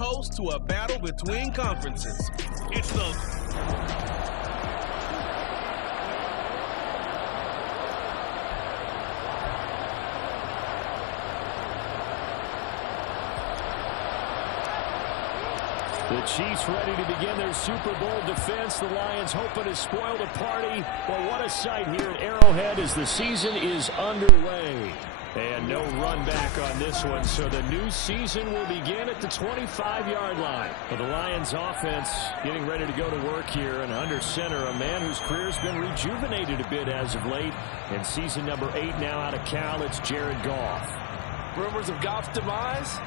host to a battle between conferences. It's the The Chiefs ready to begin their Super Bowl defense. The Lions hoping to spoil the party. Well, what a sight here at Arrowhead as the season is underway. And no run back on this one, so the new season will begin at the 25-yard line. But the Lions offense getting ready to go to work here, and under center, a man whose career's been rejuvenated a bit as of late. In season number 8 now out of Cal, it's Jared Goff. Rumors of Goff's demise?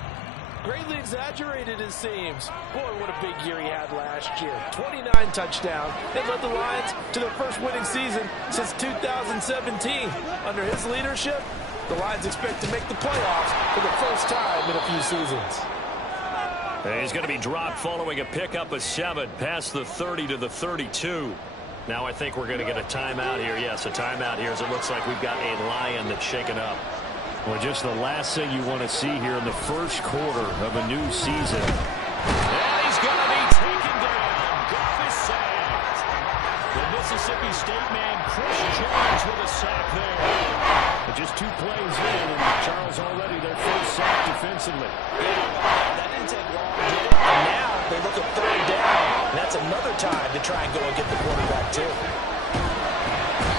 Greatly exaggerated, it seems. Boy, what a big year he had last year. 29 touchdowns. They led the Lions to their first winning season since 2017. Under his leadership, the Lions expect to make the playoffs for the first time in a few seasons. He's going to be dropped following a pickup of 7 past the 30 to the 32. Now I think we're going to get a timeout here. Yes, a timeout here as it looks like we've got a Lion that's shaken up. Well, just the last thing you want to see here in the first quarter of a new season. And he's going to be taken down. Goff is sacked. The Mississippi State man, Chris Jones, with a sack there. But just 2 plays in, and Charles already their first sack defensively. That didn't take long, did it? And now they look at 3rd down. And that's another time to try and go and get the quarterback, too.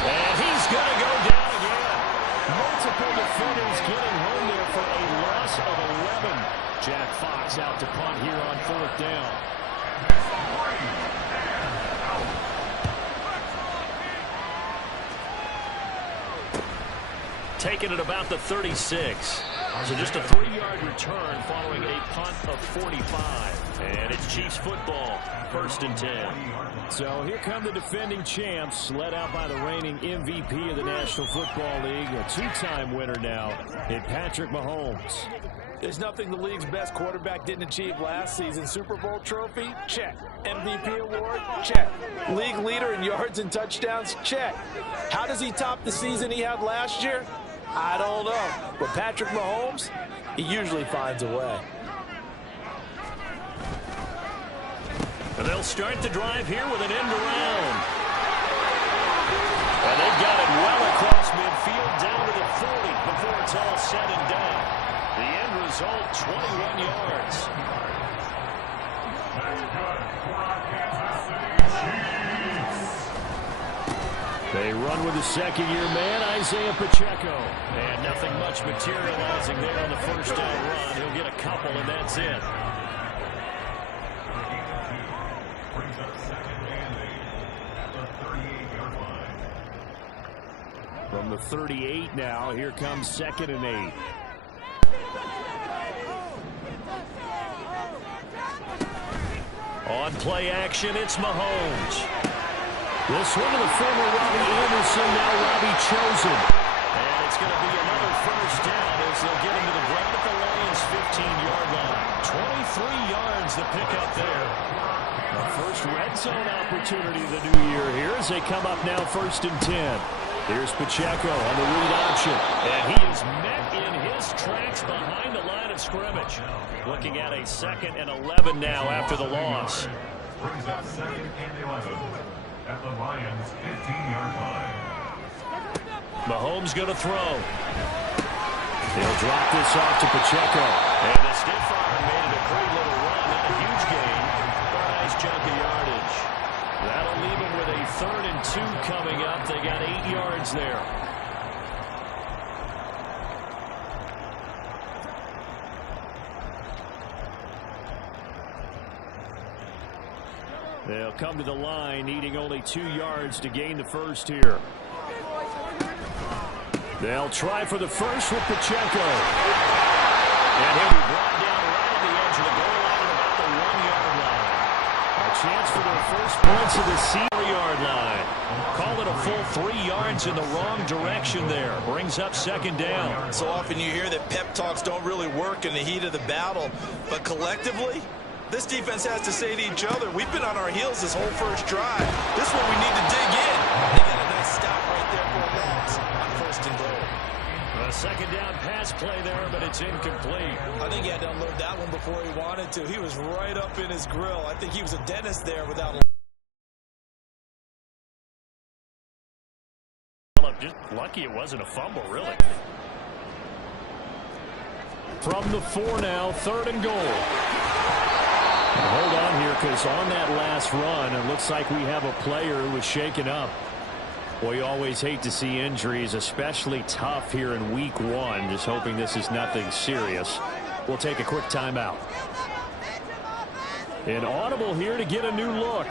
And he's going to go down again. Multiple defenders getting home there for a loss of 11. Jack Fox out to punt here on 4th down. Taken at about the 36. So just a 3-yard return following a punt of 45. And it's Chiefs football, 1st and 10. So here come the defending champs, led out by the reigning MVP of the National Football League, a 2-time winner now in Patrick Mahomes. There's nothing the league's best quarterback didn't achieve last season. Super Bowl trophy? Check. MVP award? Check. League leader in yards and touchdowns? Check. How does he top the season he had last year? I don't know. But Patrick Mahomes, he usually finds a way. And they'll start the drive here with an end around. And they've got it well across midfield down to the 40 before it's all said and done. The end result, 21 yards. They run with the second-year man, Isaiah Pacheco. And nothing much materializing there on the first down run. He'll get a couple, and that's it. From the 38 now, here comes 2nd and 8. On play action, it's Mahomes. This one to the former Robbie Anderson, now Robbie Chosen. And it's going to be another first down as they'll get into the ground at the Lions' 15-yard line. 23 yards the pickup there. The first red zone opportunity of the new year here as they come up now 1st and 10. Here's Pacheco on the read option. And he is met in his tracks behind the line of scrimmage. Looking at a 2nd and 11 now after the loss. Brings up 2nd and 11 at the Lions' 15-yard line. Mahomes going to throw. He'll drop this off to Pacheco. And the stiff arm made it a pretty little run. Not a huge gain, but a nice chunk of yardage. That'll leave them with a 3rd and 2 coming up. They got 8 yards there. They'll come to the line, needing only 2 yards to gain the first here. They'll try for the first with Pacheco. And he'll be brought down right at the edge of the goal line at about the 1-yard line. A chance for their first points of the season. 3-yard line. Call it a full 3 yards in the wrong direction there. Brings up 2nd down. So often you hear that pep talks don't really work in the heat of the battle, but collectively, this defense has to say to each other, we've been on our heels this whole first drive. This is where we need to dig in. They got a nice stop right there for a loss on 1st and goal. A second down pass play there, but it's incomplete. I think he had to unload that one before he wanted to. He was right up in his grill. I think he was a dentist there without. Just lucky it wasn't a fumble, really. From the 4 now, 3rd and goal. Hold on here, because on that last run, it looks like we have a player who was shaken up. Well, you always hate to see injuries, especially tough here in week 1. Just hoping this is nothing serious. We'll take a quick timeout. An audible here to get a new look.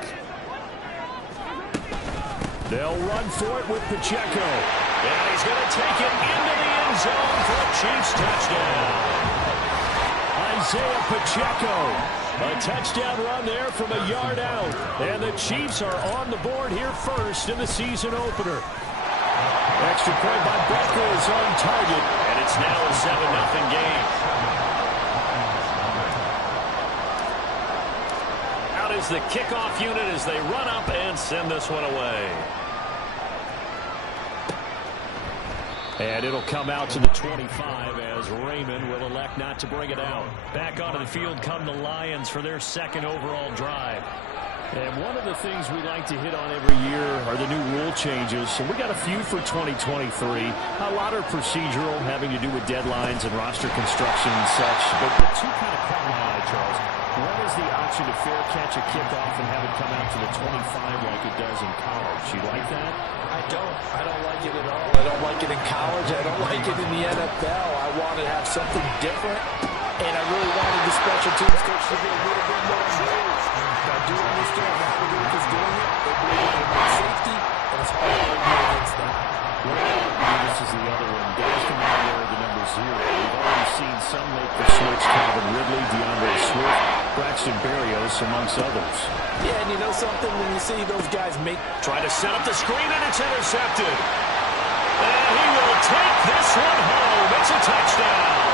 They'll run for it with Pacheco. And he's going to take it into the end zone for a Chiefs touchdown. Isaiah Pacheco. A touchdown run there from a yard out. And the Chiefs are on the board here first in the season opener. Extra point by Butker is on target. And it's now a 7-0 game. Out is the kickoff unit as they run up and send this one away. And it'll come out to the 25 as Raymond will elect not to bring it out. Back onto the field come the Lions for their second overall drive. And one of the things we like to hit on every year are the new rule changes. So we got a few for 2023. A lot are procedural, having to do with deadlines and roster construction and such. But the two kind of caught my eye, Charles. One is the option to fair catch a kickoff and have it come out to the 25 like it does in college. You like that? I don't like it at all. I don't like it in college. I don't like it in the NFL. I want to have something different, and I really wanted the special teams coach to be a little bit more engaged. I do understand how the group is doing it. They believe in safety, and it's hard to argue against that. This is the other one. Guys come out there with the number 0. We've already seen some make the switch. Calvin Ridley, DeAndre Swift, Braxton Berrios, amongst others. Yeah, and you know something? When you see those guys make... Try to set up the screen, and it's intercepted. And he will take this one home. It's a touchdown.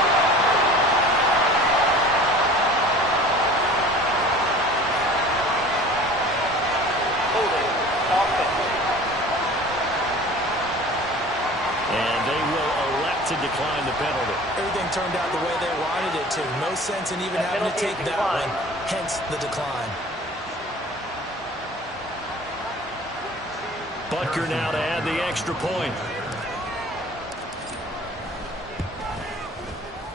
And they will elect to decline the penalty. Everything turned out the way they wanted it to. No sense in even having to take that one. Hence the decline. Butker now to add the extra point.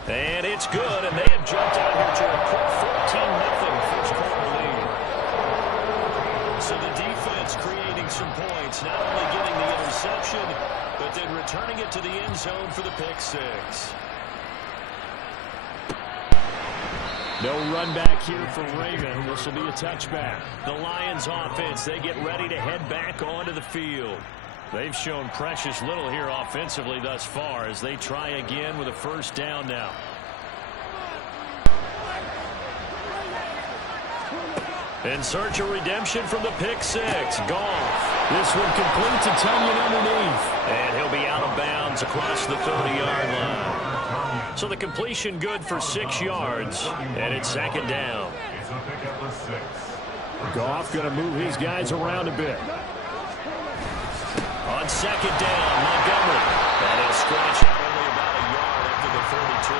And it's good, and they have jumped out here to a quick 14-0 first quarter lead. So the defense creating some points, not only getting the interception, but then returning it to the end zone for the pick 6. No run back here for Raymond. This will be a touchback. The Lions offense, they get ready to head back onto the field. They've shown precious little here offensively thus far as they try again with a first down now. In search of redemption from the pick 6. Goff. This one complete to Tonyan underneath. And he'll be out of bounds across the 30-yard line. So the completion good for 6 yards, and it's second down. Goff going to move his guys around a bit. On second down, Montgomery. And he'll stretch out only about a yard after the 32.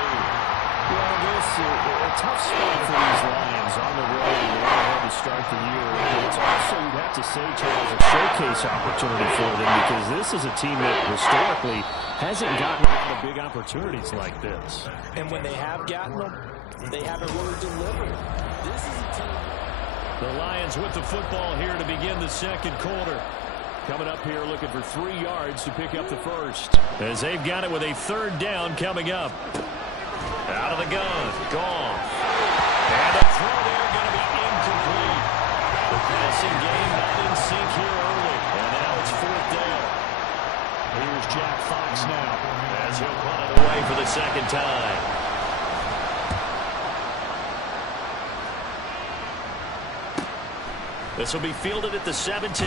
Well, this is a tough spot for these Lions on the road. They had to start the year. It's also, you'd have to say, Charles, a showcase opportunity for them because this is a team that historically hasn't gotten a lot of big opportunities like this. And when they have gotten them, they haven't really delivered. This is a team. The Lions with the football here to begin the second quarter. Coming up here looking for 3 yards to pick up the first. As they've got it with a third down coming up. Out of the gun. Goff. And the throw there going to be incomplete. The passing game not in sync here early. And now it's 4th down. Here's Jack Fox now as he'll punt it away for the second time. This will be fielded at the 17.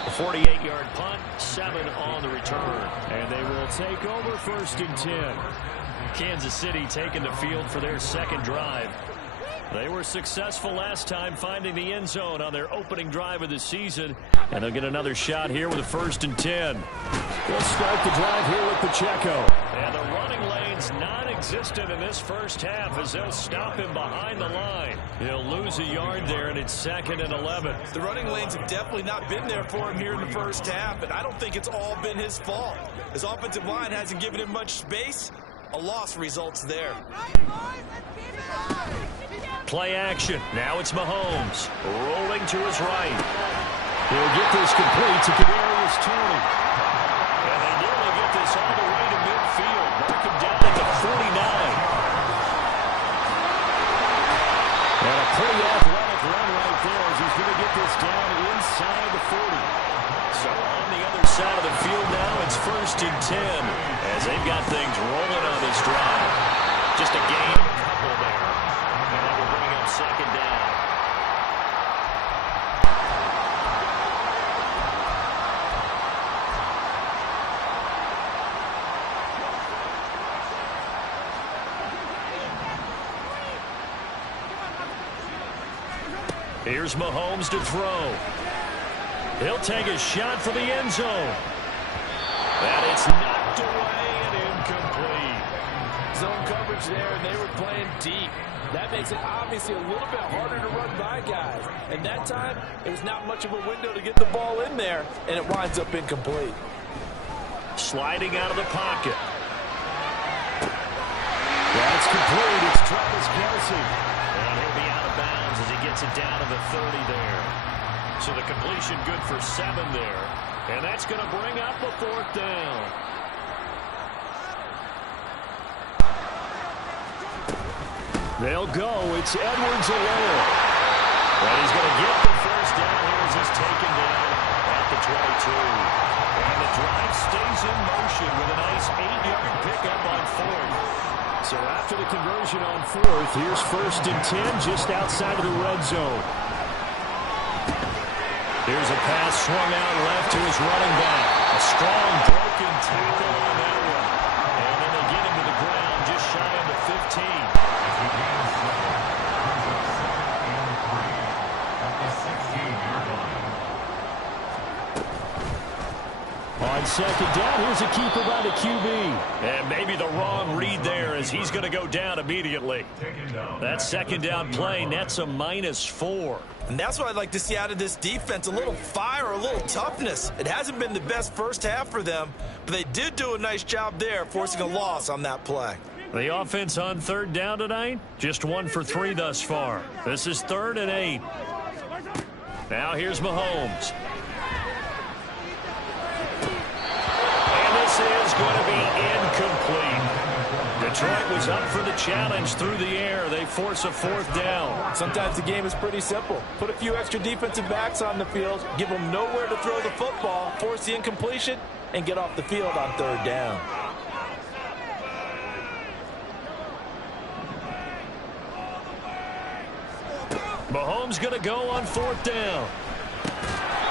A 48-yard punt, 7 on the return. And they will take over 1st and 10. Kansas City taking the field for their second drive. They were successful last time finding the end zone on their opening drive of the season. And they'll get another shot here with a 1st and 10. They'll start the drive here with Pacheco. And the running lane's non-existent in this first half as they'll stop him behind the line. He'll lose a yard there, and it's 2nd and 11. The running lanes have definitely not been there for him here in the first half, and I don't think it's all been his fault. His offensive line hasn't given him much space. A loss results there. Play action. Now it's Mahomes rolling to his right. He'll get this complete to Kadarius Toney. And they nearly get this all the way to midfield. Mark him down at the 49. And a pretty athletic run right there as he's going to get this down inside the 40. So on the other side of the field now, it's 1st and 10 as they've got things rolling on this drive. Just a gain of a couple there. And that will bring up 2nd down. Here's Mahomes to throw. He'll take a shot for the end zone. And it's knocked away and incomplete. Zone coverage there, and they were playing deep. That makes it obviously a little bit harder to run by guys. And that time, it was not much of a window to get the ball in there, and it winds up incomplete. Sliding out of the pocket. That's complete. It's Travis Kelce. And he'll be out of bounds as he gets it down to the 30 there. So the completion good for 7 there. And that's going to bring up a 4th down. They'll go. It's Edwards-Helaire. And he's going to get the 1st down here as he's taken down at the 22. And the drive stays in motion with a nice 8-yard pickup on 4th. So after the conversion on 4th, here's 1st and 10 just outside of the red zone. Here's a pass swung out left to his running back. A strong broken tackle on that one. And then they get him to the ground just shy of the 15. On 2nd down, here's a keeper by the QB. And maybe the wrong read there as he's going to go down immediately. That 2nd down play nets a -4. And that's what I'd like to see out of this defense, a little fire, a little toughness. It hasn't been the best first half for them, but they did do a nice job there, forcing a loss on that play. The offense on 3rd down tonight, just 1 for 3 thus far. This is 3rd and 8. Now here's Mahomes. And this is going to be incomplete. Detroit was up for the challenge through the air. They force a 4th down. Sometimes the game is pretty simple. Put a few extra defensive backs on the field, give them nowhere to throw the football, force the incompletion, and get off the field on 3rd down. Mahomes going to go on 4th down.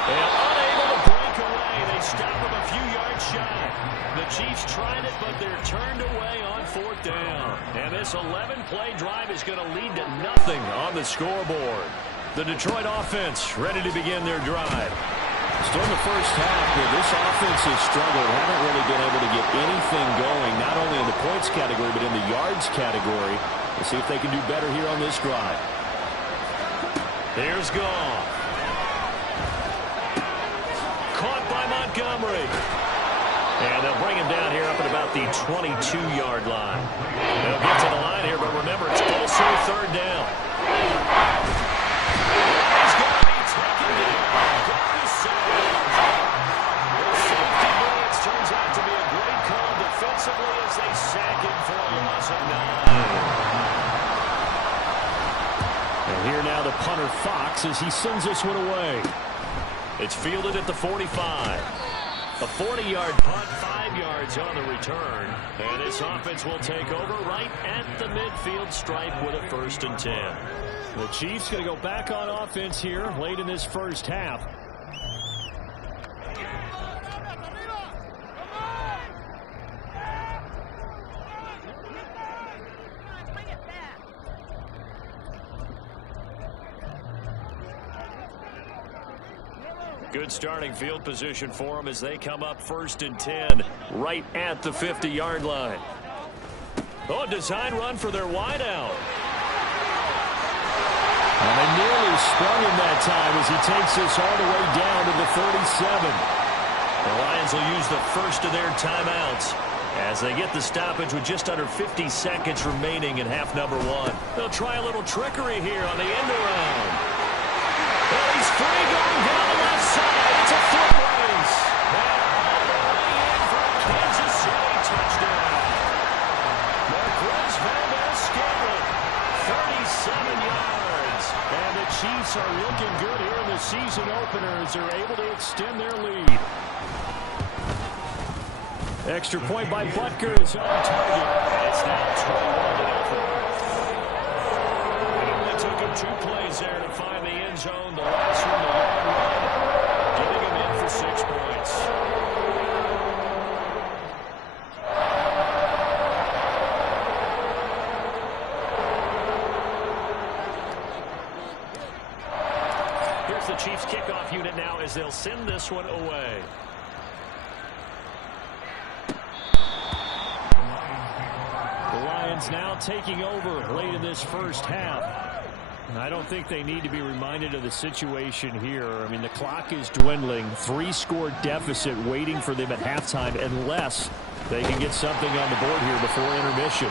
And unable to break away. They stop him a few yards shy. The Chiefs tried it, but they're turned away on 4th down. And this 11-play drive is going to lead to nothing on the scoreboard. The Detroit offense ready to begin their drive. Still in the first half, this offense has struggled. Haven't really been able to get anything going, not only in the points category, but in the yards category. We'll see if they can do better here on this drive. Here's Goff. Caught by Montgomery. And they'll bring him down here up at about the 22-yard line. They'll get to the line here, but remember, it's also 3rd down. He's going to be taken down. The safety blitz turns out to be a great call defensively as they sack him for a loss of 9. And here now the punter Fox as he sends this one away. It's fielded at the 45. A 40-yard punt, 5 yards on the return. And this offense will take over right at the midfield stripe with a 1st and 10. The Chiefs going to go back on offense here late in this first half. Good starting field position for them as they come up 1st and 10 right at the 50-yard line. Oh, design run for their wideout. And they nearly sprung him that time as he takes this all the way down to the 37. The Lions will use the first of their timeouts as they get the stoppage with just under 50 seconds remaining in half number 1. They'll try a little trickery here on the end around. Oh, he's free going down the left side. It's a foot race. And all the way in for a Kansas City touchdown. Marquez Valdes-Scantling, 37 yards. And the Chiefs are looking good here in the season opener as they're able to extend their lead. Extra point by Butker is on target. It's now 21-0. It only took him 2 plays there to find the end zone. The last one, the long run, getting him in for 6 points. Here's the Chiefs kickoff unit now as they'll send this one away. Now taking over late in this first half. I don't think they need to be reminded of the situation here. I mean, the clock is dwindling. 3-score deficit waiting for them at halftime unless they can get something on the board here before intermission.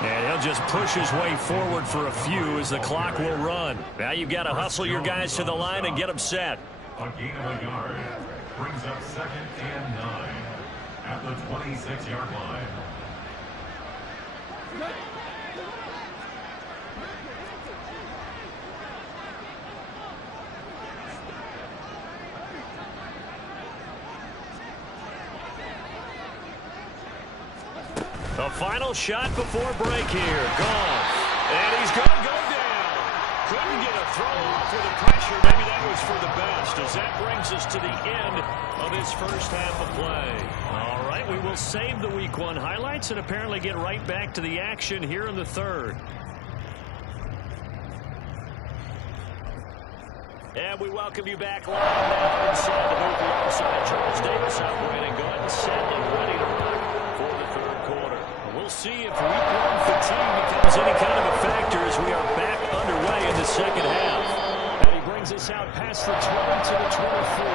And he'll just push his way forward for a few as the clock will run. Now you've got to hustle your guys to the line and get them set. A gain of a yard brings up 2nd and 9 at the 26-yard line. The final shot before break here. Goff. And he's going to go down. Couldn't get a throw off with the pressure. Maybe that was for the best as that brings us to the end of this first half of play. All right, we will save the Week 1 highlights and apparently get right back to the action here in the third. And we welcome you back live now inside the booth alongside Charles Davis operating. Go ahead and set and ready to rock for the third quarter. We'll see if Week 1 fatigue becomes any kind of a factor as we are back underway in the second half. And he brings us out past the 20 to the 24.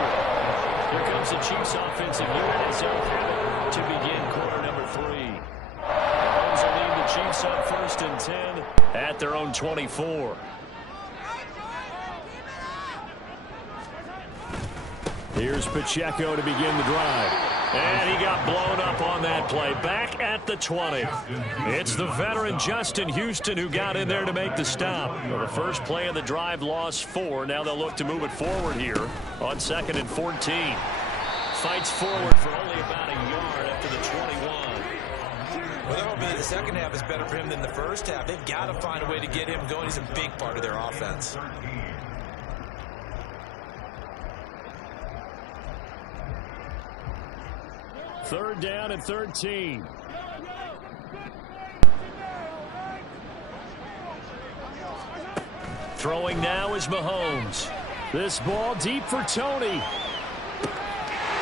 Here comes the Chiefs offensive unit as they'll have it to begin quarter number 3. Mahomes will lead the Chiefs up 1st and 10 at their own 24. Here's Pacheco to begin the drive. And he got blown up on that play. Back at the 20. It's the veteran Justin Houston who got in there to make the stop. Well, the first play of the drive lost 4. Now they'll look to move it forward here on 2nd and 14. Fights forward for only about a yard after the 21. Well, they're hoping that the second half is better for him than the first half. They've got to find a way to get him going. He's a big part of their offense. Third down and 13. Throwing now is Mahomes. This ball deep for Tony.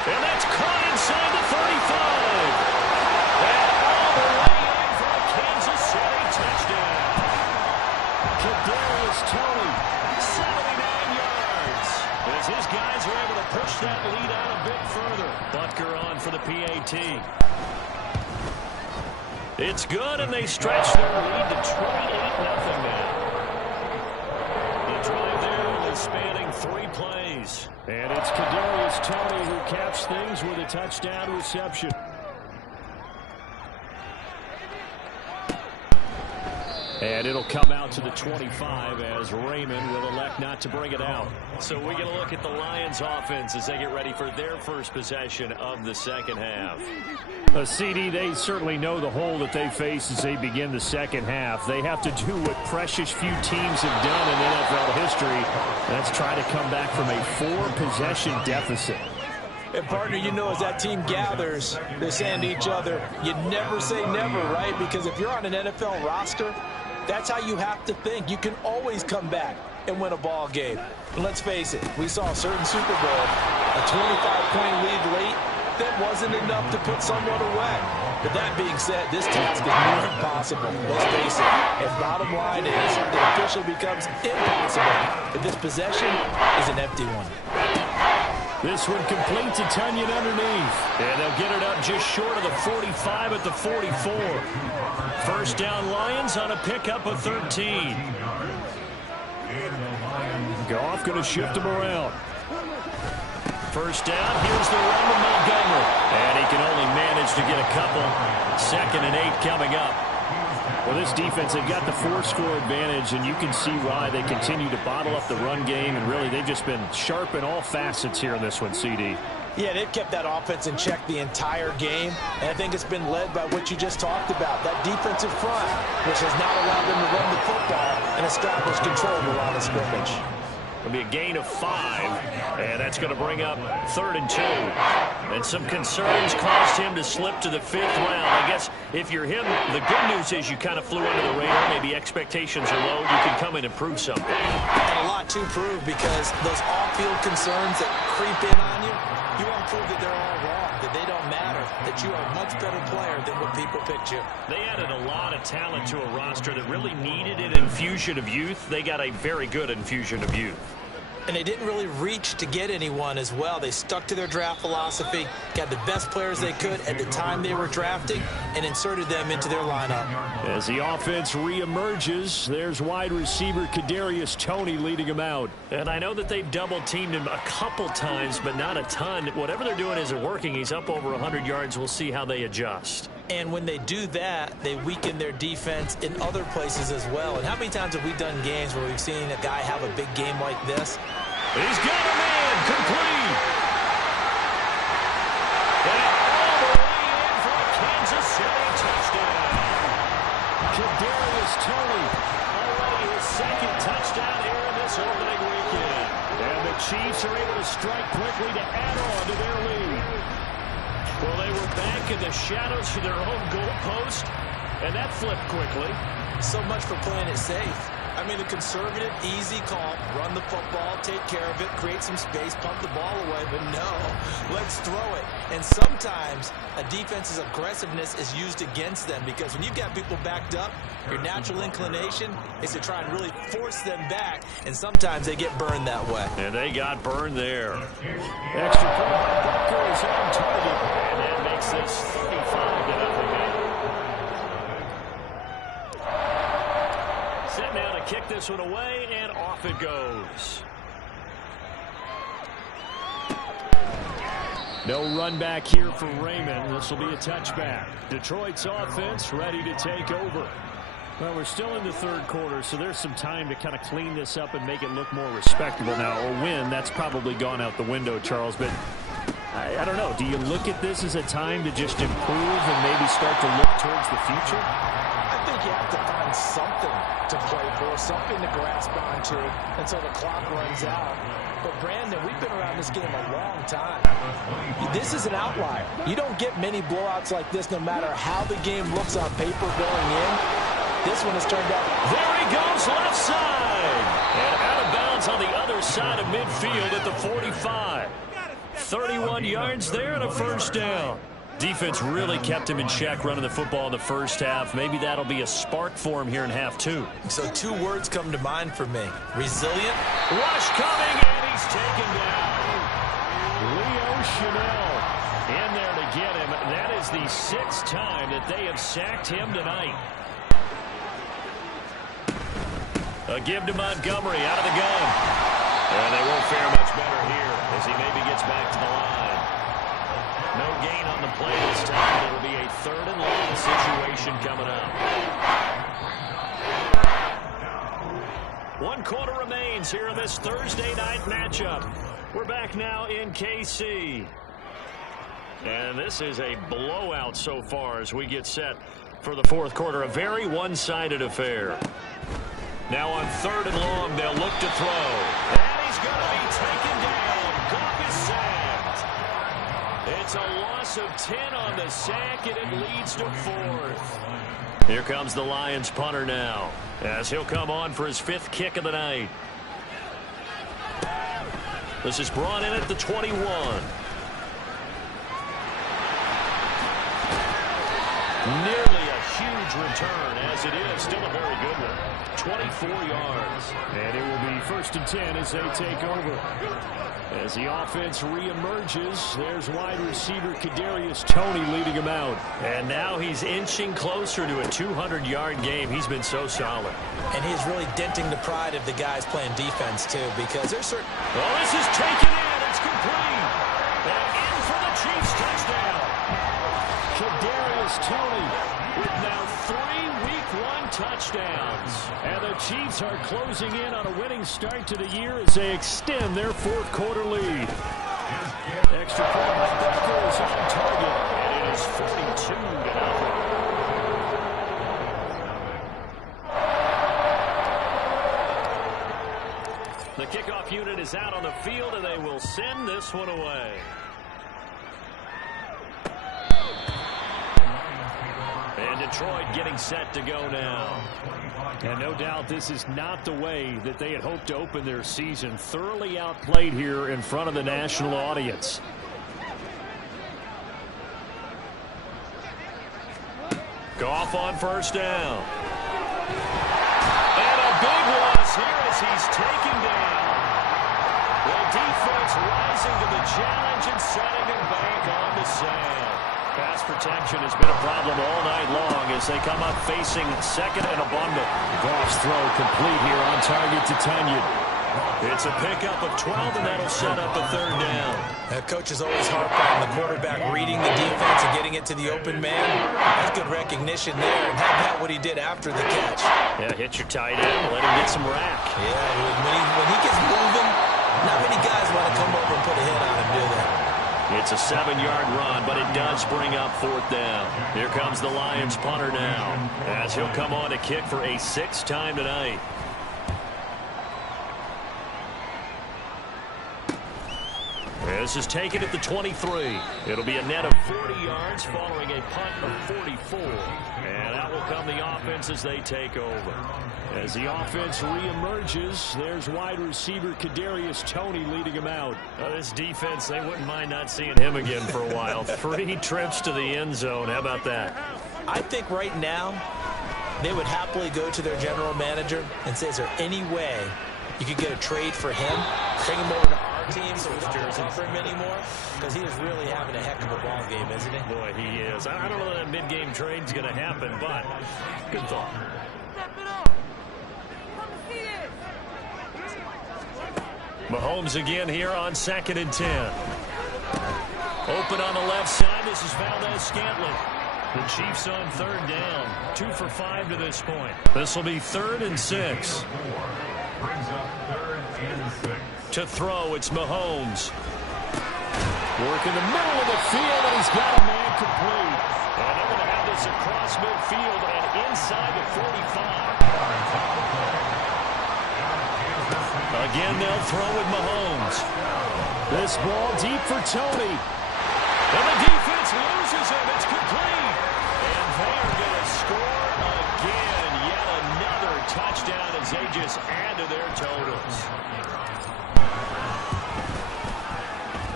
And that's caught inside the 35. And all the way in for a Kansas City touchdown. Kadarius Toney, 79 yards. As his guys are able to push that lead out a bit further. Butker on for the PAT. It's good, and they stretch their lead to 28-0 now. The drive there only spanning 3 plays. And it's Kadarius Toney who caps things with a touchdown reception. And it'll come out to the 25 as Raymond will elect not to bring it out. So we get a look at the Lions offense as they get ready for their first possession of the second half. CD, they certainly know the hole that they face as they begin the second half. They have to do what precious few teams have done in NFL history. That's try to come back from a 4-possession deficit. And, partner, you know, as that team gathers, they're saying to each other, you never say never, right? Because if you're on an NFL roster That's how you have to think. You can always come back and win a ball game. And let's face it, we saw a certain Super Bowl, a 25-point lead late, that wasn't enough to put someone away. But that being said, this task is more impossible. Let's face it. And bottom line is, it officially becomes impossible if this possession is an empty one. This one complete to Tunyon underneath. And they'll get it up just short of the 45 at the 44. First down Lions on a pickup of 13. Goff going to shift him around. First down, here's the run to Montgomery. And he can only manage to get a couple. 2nd and 8 coming up. Well, this defense, they've got the 4-score advantage, and you can see why they continue to bottle up the run game, and really they've just been sharp in all facets here in this one, CD. Yeah, they've kept that offense in check the entire game, and I think it's been led by what you just talked about, that defensive front, which has not allowed them to run the football and establish control of the line of scrimmage. It'll be a gain of 5, and that's going to bring up 3rd and 2. And some concerns caused him to slip to the 5th round. I guess if you're him, the good news is you kind of flew under the radar. Maybe expectations are low. You can come in and prove something. And a lot to prove, because those off-field concerns that creep in on you, you want to prove that they're all wrong, that they don't matter, that you are a much better player than what people picked you. They added a lot of talent to a roster that really needed an infusion of youth. They got a very good infusion of youth. And they didn't really reach to get anyone as well. They stuck to their draft philosophy, got the best players they could at the time they were drafting, and inserted them into their lineup. As the offense reemerges, there's wide receiver Kadarius Toney leading him out. And I know that they've double-teamed him a couple times, but not a ton. Whatever they're doing isn't working. He's up over 100 yards. We'll see how they adjust. And when they do that, they weaken their defense in other places as well. And how many times have we done games where we've seen a guy have a big game like this? He's got a man, complete. And all the way in for a Kansas City touchdown. Kadarius Toney, already his 2nd touchdown here in this opening weekend. And the Chiefs are able to strike quickly to add on to their lead. Well, they were back in the shadows for their own goalpost, and that flipped quickly. So much for playing it safe. I mean, the conservative, easy call, run the football, take care of it, create some space, pump the ball away, but no, let's throw it. And sometimes a defense's aggressiveness is used against them, because when you've got people backed up, your natural inclination is to try and really force them back, and sometimes they get burned that way. And they got burned there. Extra point, Booker is on target, and that makes this 35-0. Set now to kick this one away, and off it goes. No run back here for Raymond. This will be a touchback. Detroit's offense ready to take over. Well, we're still in the 3rd quarter, so there's some time to kind of clean this up and make it look more respectable now. A win, that's probably gone out the window, Charles, but I don't know. Do you look at this as a time to just improve and maybe start to look towards the future? I think you have to find something to play for, something to grasp onto until the clock runs out. But, Brandon, we've been around this game a long time. This is an outlier. You don't get many blowouts like this no matter how the game looks on paper going in. This one has turned out. There he goes, left side. And out of bounds on the other side of midfield at the 45. 31 yards there and a first down. Defense really kept him in check running the football in the first half. Maybe that'll be a spark for him here in half 2. So 2 words come to mind for me. Resilient. Rush coming, and he's taken down. Leo Chanel in there to get him. That is the 6th time that they have sacked him tonight. A give to Montgomery out of the gun. And they won't fare much better here as he maybe gets back to the line. No gain on the play this time. It'll be a 3rd and long situation coming up. 1 quarter remains here in this Thursday night matchup. We're back now in KC. And this is a blowout so far as we get set for the 4th quarter. A very one-sided affair. Now on 3rd and long, they'll look to throw. And he's going to be taken down. Goff is sacked. It's a loss of 10 on the sack, and it leads to 4th. Here comes the Lions punter now, as he'll come on for his 5th kick of the night. This is brought in at the 21. Nearly a huge return, as it is still a very good one. 24 yards. And it will be 1st and 10 as they take over. As the offense reemerges, there's wide receiver Kadarius Toney leading him out. And now he's inching closer to a 200-yard game. He's been so solid. And he's really denting the pride of the guys playing defense, too, because there's certain... Oh, this is taken in. It's complete. And in for the Chiefs touchdown. Kadarius Toney with now 3 Week 1 touchdowns. And the Chiefs are closing in on a winning start to the year as they extend their 4th quarter lead. Extra point by Becker is on target. And it is 42-0. The kickoff unit is out on the field, and they will send this one away. And Detroit getting set to go now. And no doubt this is not the way that they had hoped to open their season. Thoroughly outplayed here in front of the national audience. Goff on 1st down. And a big loss here as he's taken down. The defense rising to the challenge and setting him back on the sand. Pass protection has been a problem all night long as they come up facing 2nd and a bundle. Goff's throw complete here on target to Tunyon. It's a pickup of 12, and that'll set up a 3rd down. Coach is always harped on the quarterback reading the defense and getting it to the open man. That's good recognition there, and how about what he did after the catch? Yeah, hit your tight end, let him get some rack. Yeah, when he gets moving, not many guys want to come over and put a hit on him, do they? It's a 7-yard run, but it does bring up 4th down. Here comes the Lions punter now, as he'll come on to kick for a 6th time tonight. This is taken at the 23. It'll be a net of 40 yards following a punt of 44. And out will come the offense as they take over. As the offense reemerges, there's wide receiver Kadarius Toney leading him out. This defense, they wouldn't mind not seeing him again for a while. 3 trips to the end zone. How about that? I think right now they would happily go to their general manager and say, is there any way you could get a trade for him? Bring him over to our team so we don't have to for him anymore? Because he is really having a heck of a ball game, isn't he? Boy, he is. I don't know that mid-game trade's going to happen, but good thought. Mahomes again here on 2nd and 10. Open on the left side. This is Valdez-Scantling. The Chiefs on 3rd down. 2 for 5 to this point. This will be 3rd and 6. Brings up 3rd and 6. To throw, it's Mahomes. Work in the middle of the field, and he's got a man complete. And they're going to have this across midfield and inside the 45. Again, they'll throw with Mahomes. This ball deep for Toney. And the defense loses him. It's complete. And they are going to score again. Yet another touchdown as they just add to their totals.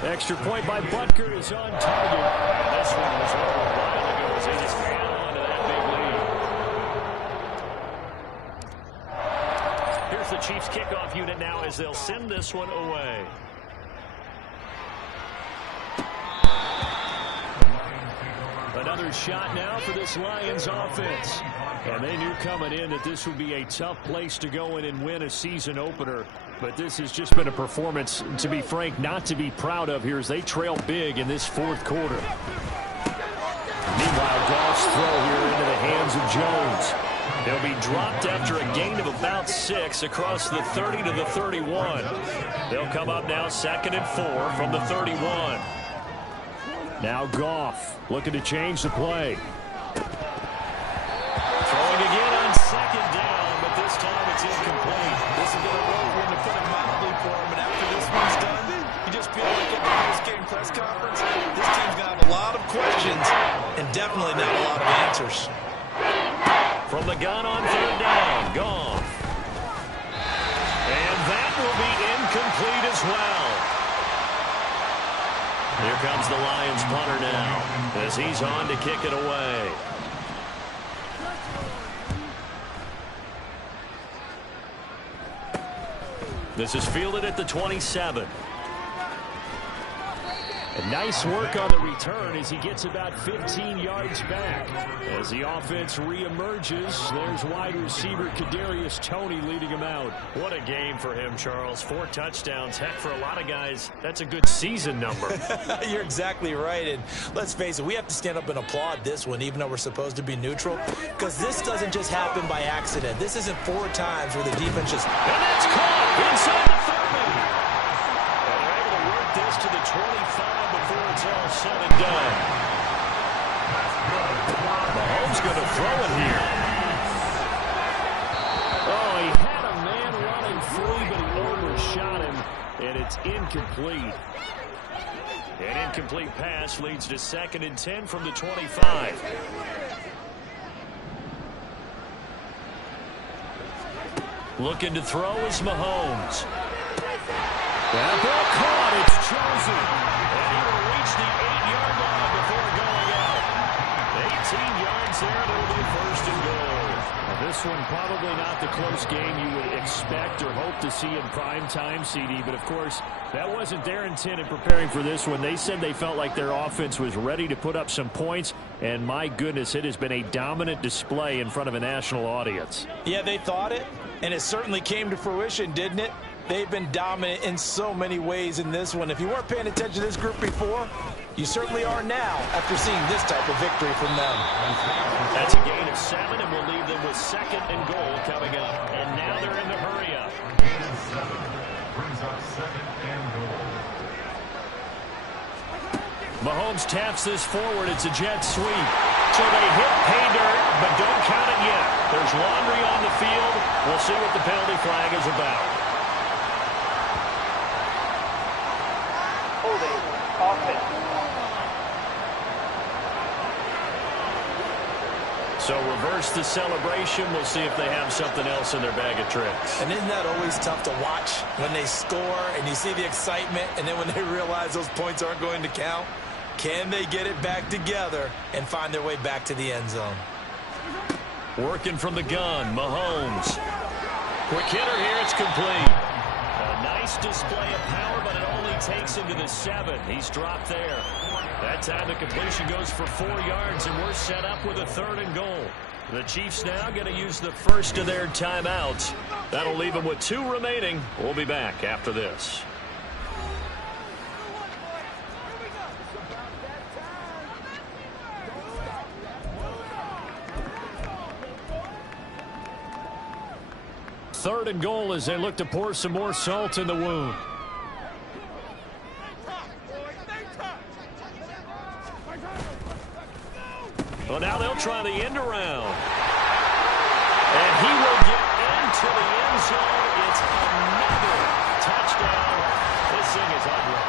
Extra point by Butker is on target. And this one was over a while ago as they just ran on to that big lead. Here's the Chiefs kickoff unit now as they'll send this one away. Another shot now for this Lions offense. And they knew coming in that this would be a tough place to go in and win a season opener. But this has just been a performance, to be frank, not to be proud of here as they trail big in this 4th quarter. Meanwhile, Goff's throw here into the hands of Jones. They'll be dropped after a gain of about 6 across the 30 to the 31. They'll come up now 2nd and 4 from the 31. Now Goff looking to change the play. Throwing again on 2nd down, but this time it's incomplete. This is going to roll in to put it mildly for him, and after this one's done, you just feel like in the post-game press conference, this team's got a lot of questions and definitely not a lot of answers. From the gun on third down, Goff. And that will be incomplete as well. Here comes the Lions punter now as he's on to kick it away. This is fielded at the 27. And nice work on the return as he gets about 15 yards back. As the offense reemerges, there's wide receiver Kadarius Toney leading him out. What a game for him, Charles. 4 touchdowns. Heck, for a lot of guys, that's a good season number. You're exactly right. And let's face it, we have to stand up and applaud this one, even though we're supposed to be neutral, because this doesn't just happen by accident. This isn't 4 times where the defense just... And that's caught inside the 30. And they're able to work this to the 25 before it's all said and done. Mahomes going to throw it here. Oh, he had a man running free, but he overshot him, and it's incomplete. An incomplete pass leads to 2nd and 10 from the 25. Looking to throw is Mahomes. That ball caught. It's chosen. And he will reach the 8-yard line before going out. 18 yards there. It'll be 1st and goal. Now, this one probably not the close game you would expect or hope to see in prime time, CD. But, of course, that wasn't their intent in preparing for this one. They said they felt like their offense was ready to put up some points. And, my goodness, it has been a dominant display in front of a national audience. Yeah, they thought it, and it certainly came to fruition, didn't it? They've been dominant in so many ways in this one. If you weren't paying attention to this group before, you certainly are now after seeing this type of victory from them. That's a gain of 7, and we'll leave them with 2nd and goal coming up. And now they're in the hurry up. Gain of 7 brings up 2nd and goal. Mahomes taps this forward. It's a jet sweep. So they hit pay dirt, but don't count it yet. There's laundry on the field. We'll see what the penalty flag is about. So reverse the celebration. We'll see if they have something else in their bag of tricks. And isn't that always tough to watch when they score and you see the excitement, and then when they realize those points aren't going to count? Can they get it back together and find their way back to the end zone? Working from the gun, Mahomes. Quick hitter here, it's complete. A nice display of power, but it only takes him to the 7. He's dropped there. That time the completion goes for 4 yards, and we're set up with a 3rd and goal. The Chiefs now going to use the first of their timeouts. That'll leave them with 2 remaining. We'll be back after this. Third and goal as they look to pour some more salt in the wound. Well, now they'll try the end around. And he will get into the end zone. It's another touchdown. This thing is ugly.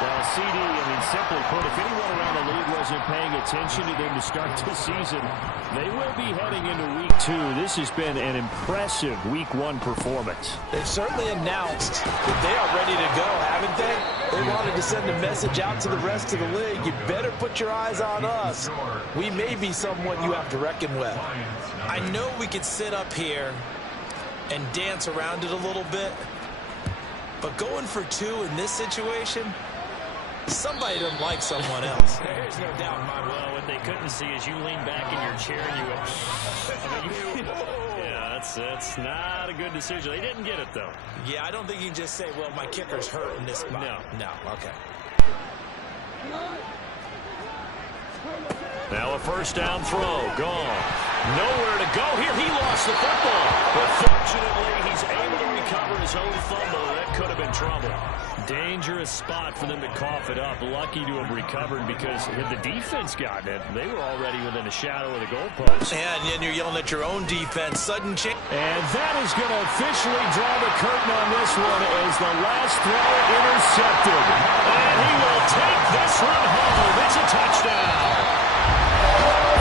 Well, CD, I mean, simply put, if anyone around the league wasn't paying attention to them to start this season, they will be heading into week 2. This has been an impressive week 1 performance. They've certainly announced that they are ready to go, haven't they? They wanted to send a message out to the rest of the league. You better put your eyes on us. We may be someone you have to reckon with. I know we could sit up here and dance around it a little bit, but going for 2 in this situation, somebody doesn't like someone else. There's no doubt in my mind. Well, what they couldn't see is you lean back in your chair and you went, yeah, that's not a good decision. They didn't get it, though. Yeah, I don't think you can just say, well, my kicker's hurt in this spot. No, okay. Now a first down throw. Gone. Nowhere to go here. He lost the football. But fortunately, he's able to recover his own fumble. That could have been trouble. Dangerous spot for them to cough it up. Lucky to have recovered because had the defense gotten it, they were already within a shadow of the goalpost. And then you're yelling at your own defense. Sudden change. And that is going to officially draw the curtain on this one as the last throw intercepted. And he will take this one home. It's a touchdown.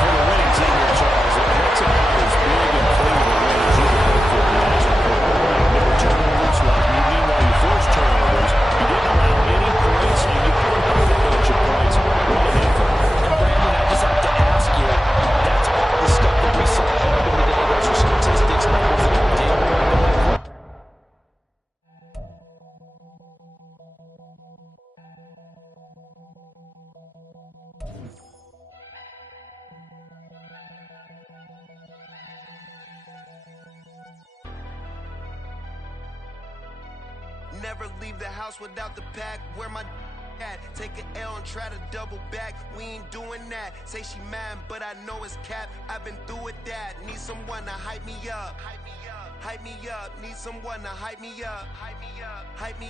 For the winning team here, Charles, that's about as big and clean a win as you can hope for in the national football league. No turnovers. Meanwhile, you forced turnovers. You didn't allow any points, and you put up a bunch of points. What an effort. Brandon, I just have to ask you, that's all the stuff that we saw happen today. Those are statistics, numbers that are dealing with. Never leave the house without the pack. Where my at? Take an L and try to double back. We ain't doing that. Say she mad, but I know it's cap. I've been through with that. Need someone to hype me up. Hype me up. Hype me up. Need someone to hype me up. Hype me up. Hype me